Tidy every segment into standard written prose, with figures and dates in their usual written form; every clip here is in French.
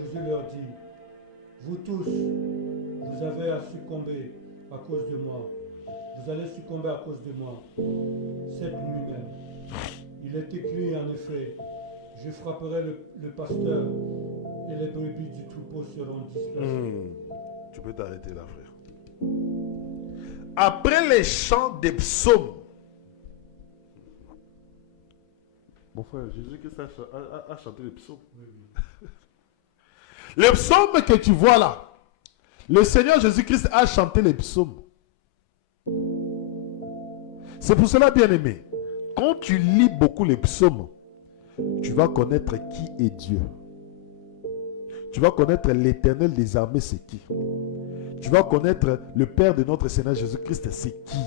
Jésus leur dit, vous tous, vous avez à succomber à cause de moi. Vous allez succomber à cause de moi. Cette nuit même. Il est écrit en effet, je frapperai le pasteur et les brebis du troupeau seront dispersées. Tu peux t'arrêter là, frère. Après les chants des psaumes, mon frère, Jésus-Christ a chanté les psaumes. Les psaumes que tu vois là, le Seigneur Jésus-Christ a chanté les psaumes. C'est pour cela, bien-aimé, quand tu lis beaucoup les psaumes, tu vas connaître qui est Dieu. Tu vas connaître l'Éternel des armées, c'est qui. Tu vas connaître le Père de notre Seigneur Jésus-Christ, c'est qui.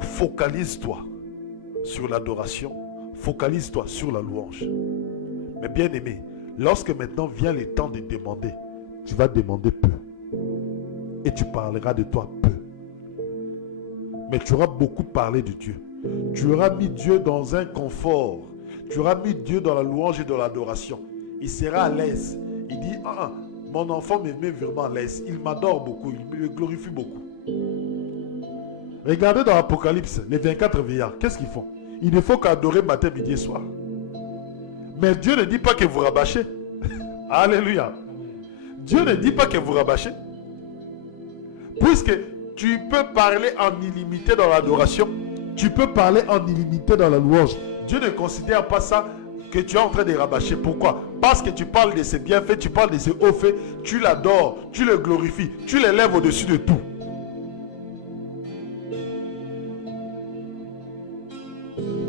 Focalise-toi sur l'adoration, focalise-toi sur la louange. Mais bien aimé, lorsque maintenant vient le temps de demander, tu vas demander peu. Et tu parleras de toi peu. Mais tu auras beaucoup parlé de Dieu. Tu auras mis Dieu dans un confort. Tu auras mis Dieu dans la louange et dans l'adoration. Il sera à l'aise. Il dit, mon enfant me met vraiment à l'aise. Il m'adore beaucoup, il me glorifie beaucoup. Regardez dans l'Apocalypse, les 24 vieillards, qu'est-ce qu'ils font? Il ne faut qu'adorer matin, midi et soir. Mais Dieu ne dit pas que vous rabâchez. Alléluia. Dieu ne dit pas que vous rabâchez. Puisque tu peux parler en illimité dans l'adoration, tu peux parler en illimité dans la louange. Dieu ne considère pas ça que tu es en train de rabâcher. Pourquoi? Parce que tu parles de ses bienfaits, tu parles de ses hauts faits, tu l'adores, tu le glorifies, tu l'élèves au-dessus de tout.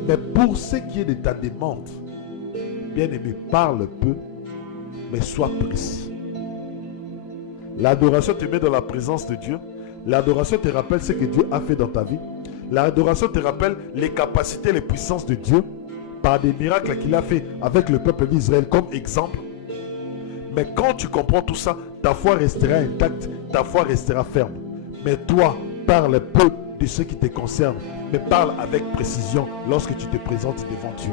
Mais pour ce qui est de ta demande, bien-aimé, parle peu, mais sois précis. L'adoration te met dans la présence de Dieu. L'adoration te rappelle ce que Dieu a fait dans ta vie. L'adoration te rappelle les capacités, les puissances de Dieu par des miracles qu'il a fait avec le peuple d'Israël comme exemple. Mais quand tu comprends tout ça, ta foi restera intacte, ta foi restera ferme. Mais toi, parle peu de ce qui te concerne, mais parle avec précision lorsque tu te présentes devant Dieu.